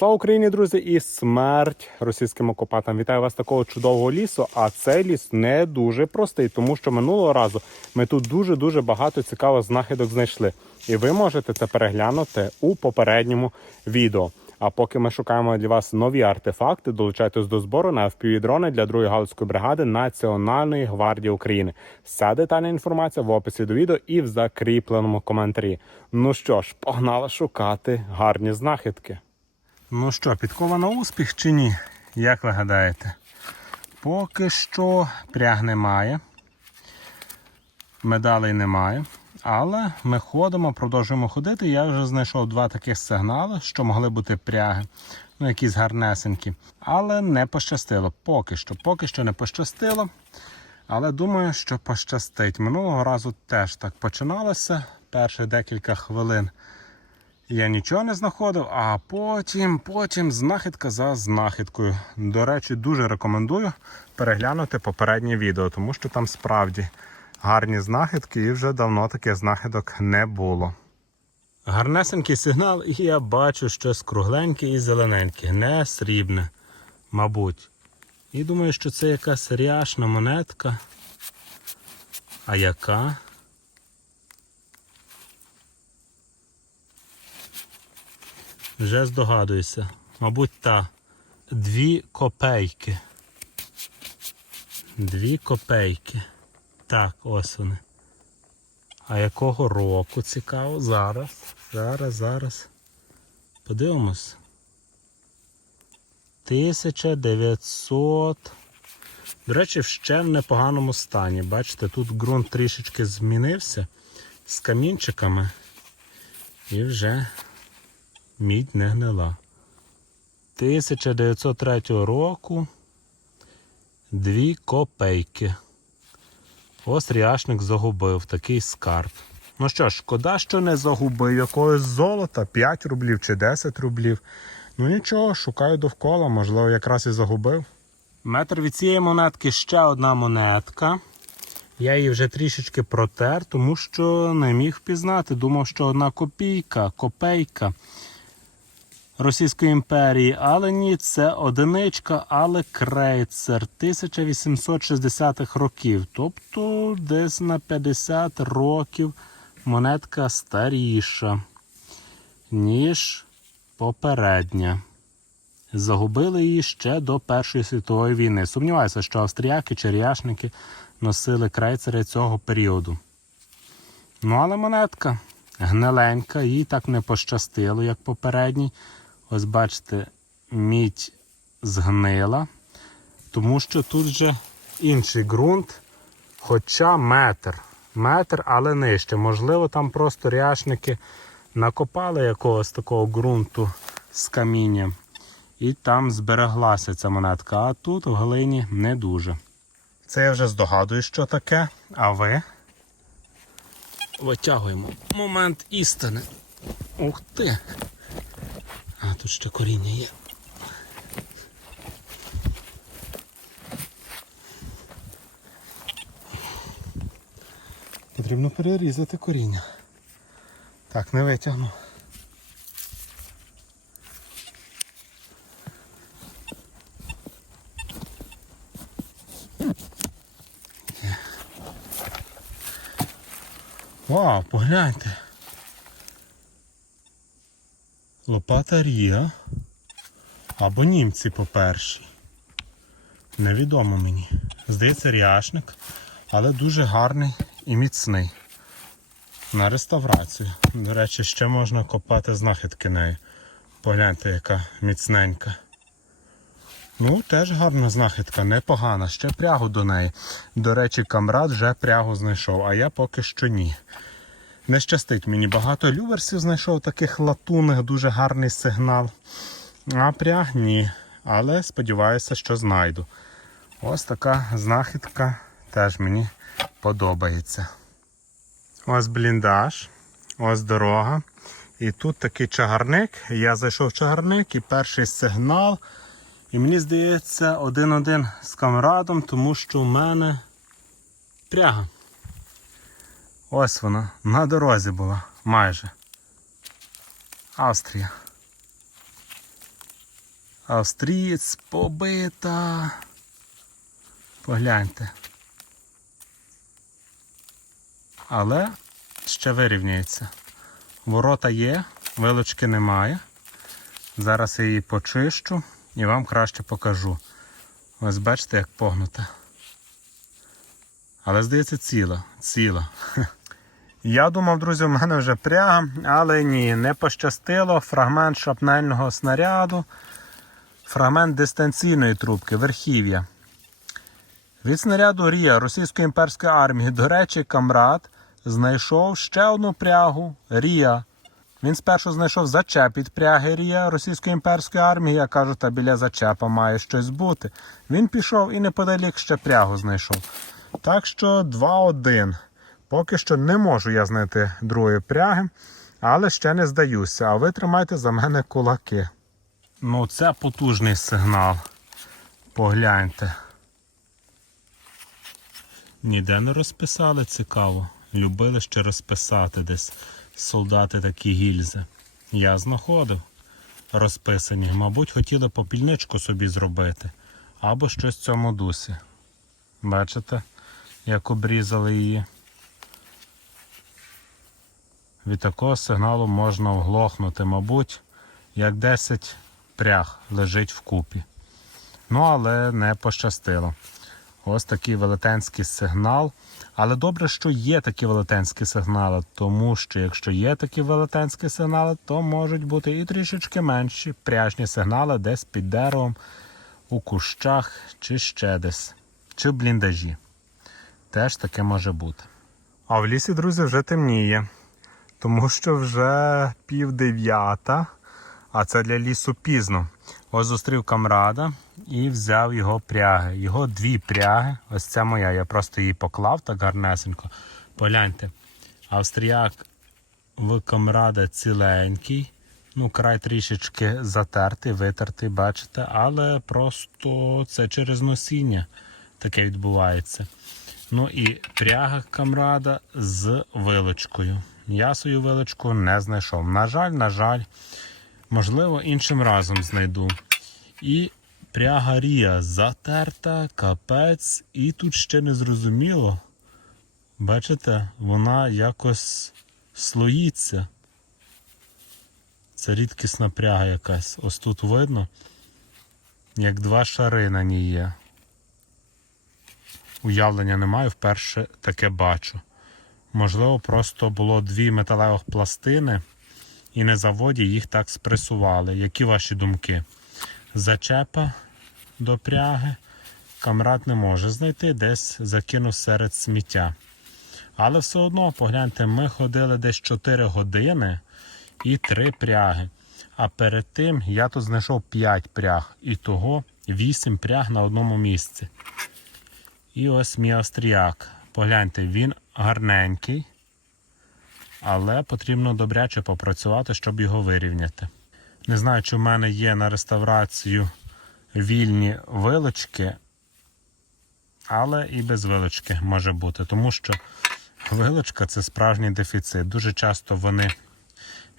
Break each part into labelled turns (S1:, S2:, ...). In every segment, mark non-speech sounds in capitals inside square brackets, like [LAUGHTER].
S1: Слава Україні, друзі, і смерть російським окупантам. Вітаю вас такого чудового лісу. А цей ліс не дуже простий, тому що минулого разу ми тут дуже дуже багато цікавих знахідок знайшли. І ви можете це переглянути у попередньому відео. А поки ми шукаємо для вас нові артефакти, долучайтесь до збору на FPV-дрони для другої галицької бригади Національної гвардії України. Вся детальна інформація в описі до відео і в закріпленому коментарі. Ну що ж, погнали шукати гарні знахідки. Ну що, підкова на успіх чи ні? Як ви гадаєте? Поки що пряг немає, медалей немає. Але ми ходимо, продовжуємо ходити. Я вже знайшов два таких сигнали, що могли бути пряги, ну якісь гарнесенькі. Але не пощастило. Поки що, поки що не пощастило. Але думаю, що пощастить. Минулого разу теж так починалося. Перші декілька хвилин я нічого не знаходив, а потім, потім знахідка за знахідкою. До речі, дуже рекомендую переглянути попереднє відео, тому що там справді гарні знахідки і вже давно таких знахідок не було. Гарнесенький сигнал, і я бачу щось кругленьке і зелененьке, не срібне, мабуть. І думаю, що це якась ряшна монетка. А яка? Вже здогадуюся. Мабуть, та. Дві копейки. Дві копейки. Так, ось вони. А якого року цікаво? Зараз. Зараз, зараз. Подивимось. 1900. До речі, ще в непоганому стані. Бачите, тут ґрунт трішечки змінився з камінчиками. І вже мідь не гнила. 1903 року дві копейки. Ось ряшник загубив такий скарб. Ну що ж, шкода, що не загубив якогось золота, 5 рублів чи 10 рублів. Ну нічого, шукаю довкола, можливо, якраз і загубив. Метр від цієї монетки ще одна монетка. Я її вже трішечки протер, тому що не міг впізнати. Думав, що одна копійка, копейка. Російської імперії, але ні, це одиничка, але крейцер 1860-х років. Тобто десь на 50 років монетка старіша, ніж попередня. Загубили її ще до Першої світової війни. Сумніваюся, що австріяки чи ряшники носили крейцери цього періоду. Ну, але монетка гниленька, їй так не пощастило, як попередній. Ось бачите, мідь згнила, тому що тут же інший ґрунт, хоча метр. Метр, але нижче. Можливо, там просто ряшники накопали якогось такого ґрунту з камінням. І там збереглася ця монетка, а тут в глині не дуже. Це я вже здогадую, що таке. А ви? Витягуємо момент істини. Ух ти! А, тут ще коріння є. Потрібно перерізати коріння. Так, не витягну. Вау, погляньте. Лопата Ріа. Або німці по-перше. Невідомо мені. Здається, ряшник, але дуже гарний і міцний. На реставрацію. До речі, ще можна копати знахідки нею. Погляньте, яка міцненька. Ну, теж гарна знахідка, непогана. Ще прягу до неї. До речі, камрад вже прягу знайшов, а я поки що ні. Не щастить мені багато люверсів знайшов таких латунних, дуже гарний сигнал. А пряг ні. Але сподіваюся, що знайду. Ось така знахідка теж мені подобається. Ось бліндаж, ось дорога. І тут такий чагарник. Я зайшов в чагарник і перший сигнал. І мені здається, один-один з камрадом, тому що в мене пряга. Ось вона, на дорозі була майже. Австрія. Австрієць побита. Погляньте. Але ще вирівняється. Ворота є, вилочки немає. Зараз я її почищу і вам краще покажу. Ось бачите, як погнута. Але здається, ціла. ціла. [LAUGHS] Я думав, друзі, в мене вже пряга, але ні, не пощастило. Фрагмент шапнельного снаряду, фрагмент дистанційної трубки, верхів'я. Від снаряду Рія російської імперської армії, до речі, камрад знайшов ще одну прягу Рія. Він спершу знайшов зачеп від пряги Рія російської імперської армії. Я кажу, та біля зачепа має щось бути. Він пішов і неподалік ще прягу знайшов. Так що 2-1. Поки що не можу я знайти другої пряги, але ще не здаюся. А ви тримайте за мене кулаки. Ну, це потужний сигнал. Погляньте. Ніде не розписали цікаво. Любили ще розписати десь солдати такі гільзи. Я знаходив розписані. Мабуть, хотіли попільничку собі зробити. Або щось в цьому дусі. Бачите, як обрізали її. Від такого сигналу можна оглохнути, мабуть, як 10 пряг лежить вкупі. Ну, але не пощастило. Ось такий велетенський сигнал. Але добре, що є такі велетенські сигнали, тому що якщо є такі велетенські сигнали, то можуть бути і трішечки менші пряжні сигнали десь під деревом, у кущах чи ще десь, чи в бліндажі. Теж таке може бути. А в лісі, друзі, вже темніє, тому що вже пів дев'ята, а це для лісу пізно. Ось зустрів камрада і взяв його пряги. Його дві пряги. Ось ця моя. Я просто її поклав так гарнесенько. Погляньте, австріяк в камрада ціленький. Ну, край трішечки затертий, витертий, бачите, але просто це через носіння таке відбувається. Ну і пряга камрада з вилочкою. Я свою вилочку не знайшов. На жаль, на жаль, можливо, іншим разом знайду. І пряга Рія затерта, капець, і тут ще не зрозуміло. Бачите, вона якось слоїться. Це рідкісна пряга якась. Ось тут видно, як два шари на ній є. Уявлення не маю, вперше таке бачу. Можливо, просто було дві металевих пластини, і на заводі їх так спресували. Які ваші думки? Зачепа до пряги камрад не може знайти, десь закинув серед сміття. Але все одно, погляньте, ми ходили десь 4 години і 3 пряги. А перед тим я тут знайшов 5 пряг. І того 8 пряг на одному місці. І ось мій австріяк. Погляньте, він гарненький, але потрібно добряче попрацювати, щоб його вирівняти. Не знаю, чи в мене є на реставрацію вільні вилочки, але і без вилочки може бути, тому що вилочка це справжній дефіцит. Дуже часто вони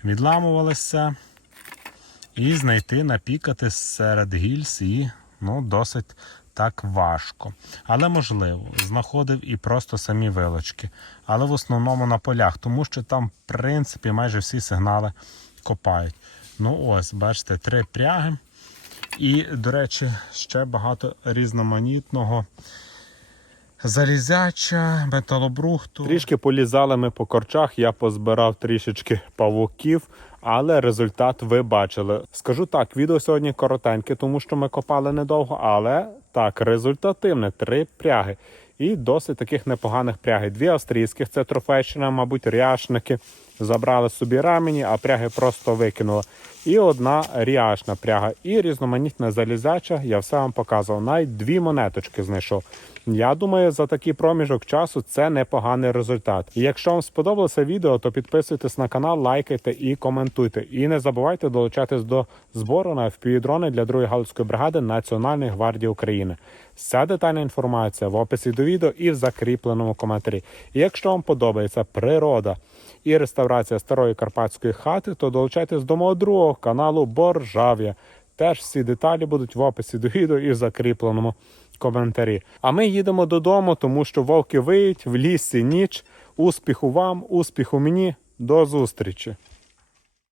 S1: відламувалися і знайти, напікати серед гільз і ну, досить так важко. Але можливо, знаходив і просто самі вилочки. Але в основному на полях, тому що там, в принципі, майже всі сигнали копають. Ну ось, бачите, три пряги. І, до речі, ще багато різноманітного залізяча, металобрухту. Трішки полізали ми по корчах, я позбирав трішечки павуків, але результат ви бачили. Скажу так, відео сьогодні коротеньке, тому що ми копали недовго, але так, результативне. Три пряги. І досить таких непоганих пряги. Дві австрійських, це трофейщина, мабуть, ряшники. Забрали собі рамені, а пряги просто викинули. І одна ріашна пряга, і різноманітна залізяча. Я все вам показував. Навіть дві монеточки знайшов. Я думаю, за такий проміжок часу це непоганий результат. Якщо вам сподобалося відео, то підписуйтесь на канал, лайкайте і коментуйте. І не забувайте долучатись до збору на FPV-дрони для другої галузької бригади Національної гвардії України. Вся детальна інформація в описі до відео і в закріпленому коментарі. І якщо вам подобається природа і реставрація старої карпатської хати, то долучайтесь до мого другого каналу Боржав'я. Теж всі деталі будуть в описі до відео і в закріпленому коментарі. А ми їдемо додому, тому що вовки виють, в лісі ніч. Успіху вам, успіху мені. До зустрічі!